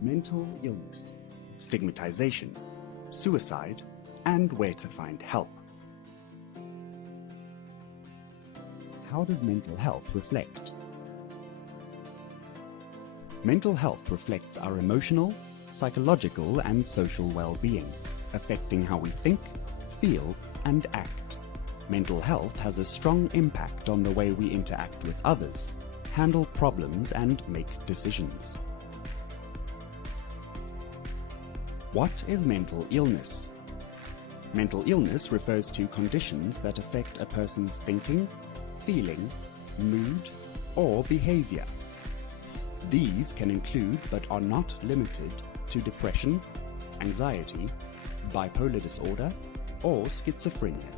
mental illness, stigmatization, suicide, and where to find help. How does mental health reflect? Mental health reflects our emotional, psychological, and social well-being, affecting how we think, feel, and act. Mental health has a strong impact on the way we interact with others, handle problems, and make decisions. What is mental illness? Mental illness refers to conditions that affect a person's thinking, feeling, mood, or behavior. These can include, but are not limited to, depression, anxiety, bipolar disorder, or schizophrenia.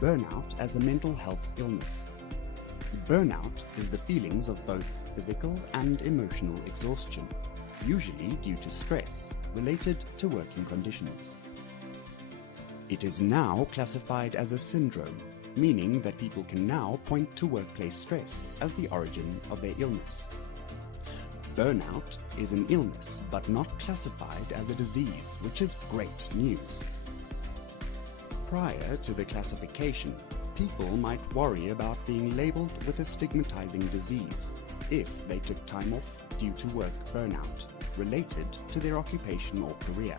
Burnout as a mental health illness. Burnout is the feelings of both physical and emotional exhaustion, usually due to stress related to working conditions. It is now classified as a syndrome, meaning that people can now point to workplace stress as the origin of their illness. Burnout is an illness, but not classified as a disease, which is great news. Prior to the classification, people might worry about being labeled with a stigmatizing disease if they took time off due to work burnout related to their occupation or career.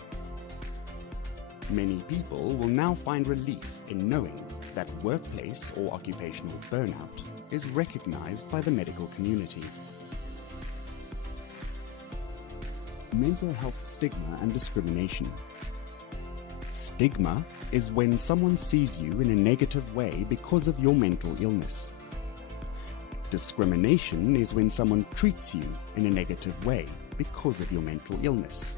Many people will now find relief in knowing that workplace or occupational burnout is recognized by the medical community. Mental health stigma and discrimination. Stigma is when someone sees you in a negative way because of your mental illness. Discrimination is when someone treats you in a negative way because of your mental illness.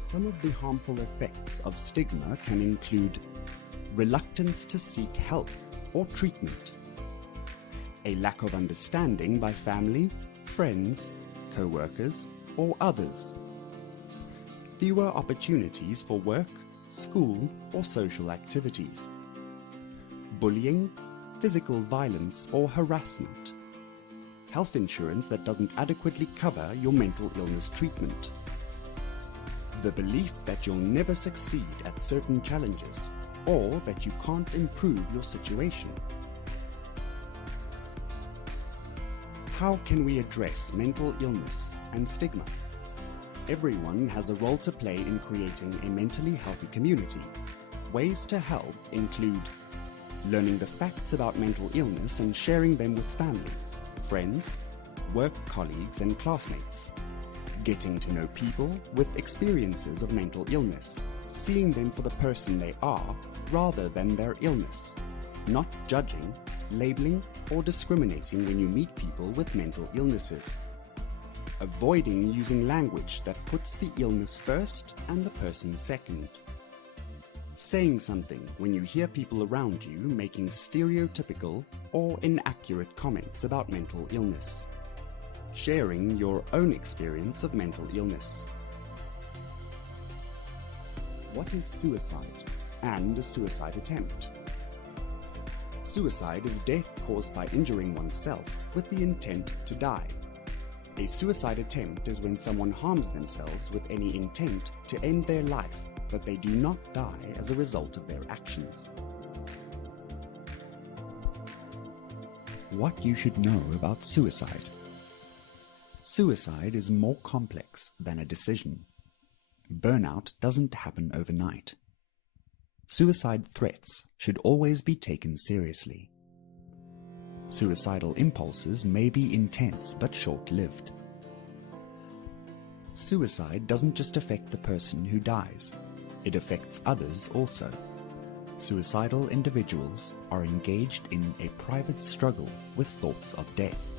Some of the harmful effects of stigma can include reluctance to seek help or treatment, a lack of understanding by family, friends, co-workers, or others, fewer opportunities for work, school, or social activities, bullying, physical violence, or harassment, health insurance that doesn't adequately cover your mental illness treatment, the belief that you'll never succeed at certain challenges, or that you can't improve your situation. How can we address mental illness and stigma? Everyone has a role to play in creating a mentally healthy community. Ways to help include learning the facts about mental illness and sharing them with family, friends, work colleagues, and classmates. Getting to know people with experiences of mental illness, seeing them for the person they are rather than their illness, not judging, labeling, or discriminating when you meet people with mental illnesses. Avoiding using language that puts the illness first and the person second. Saying something when you hear people around you making stereotypical or inaccurate comments about mental illness. Sharing your own experience of mental illness. What is suicide and a suicide attempt? Suicide is death caused by injuring oneself with the intent to die. A suicide attempt is when someone harms themselves with any intent to end their life, but they do not die as a result of their actions. What you should know about suicide. Suicide is more complex than a decision. Burnout doesn't happen overnight. Suicide threats should always be taken seriously. Suicidal impulses may be intense but short-lived. Suicide doesn't just affect the person who dies, it affects others also. Suicidal individuals are engaged in a private struggle with thoughts of death.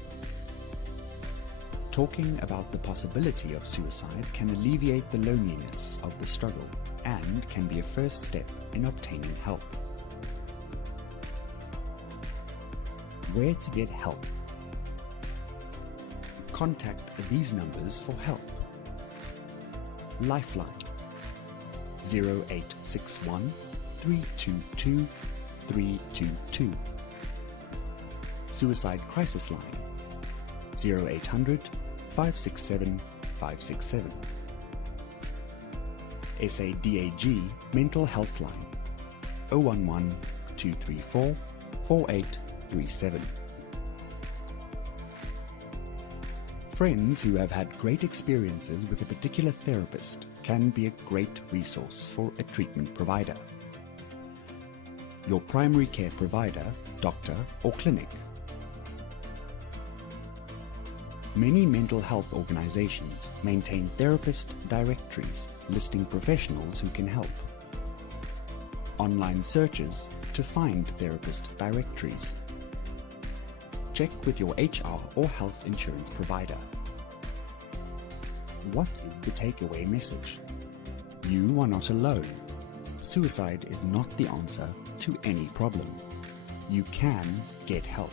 Talking about the possibility of suicide can alleviate the loneliness of the struggle and can be a first step in obtaining help. Where to get help? Contact these numbers for help. Lifeline 0861 322 322. Suicide Crisis Line 0800 567 567. SADAG Mental Health Line 011 234 4837. Friends who have had great experiences with a particular therapist can be a great resource for a treatment provider. Your primary care provider, doctor or clinic. Many mental health organizations maintain therapist directories listing professionals who can help. Online searches to find therapist directories. Check with your HR or health insurance provider. What is the takeaway message? You are not alone. Suicide is not the answer to any problem. You can get help.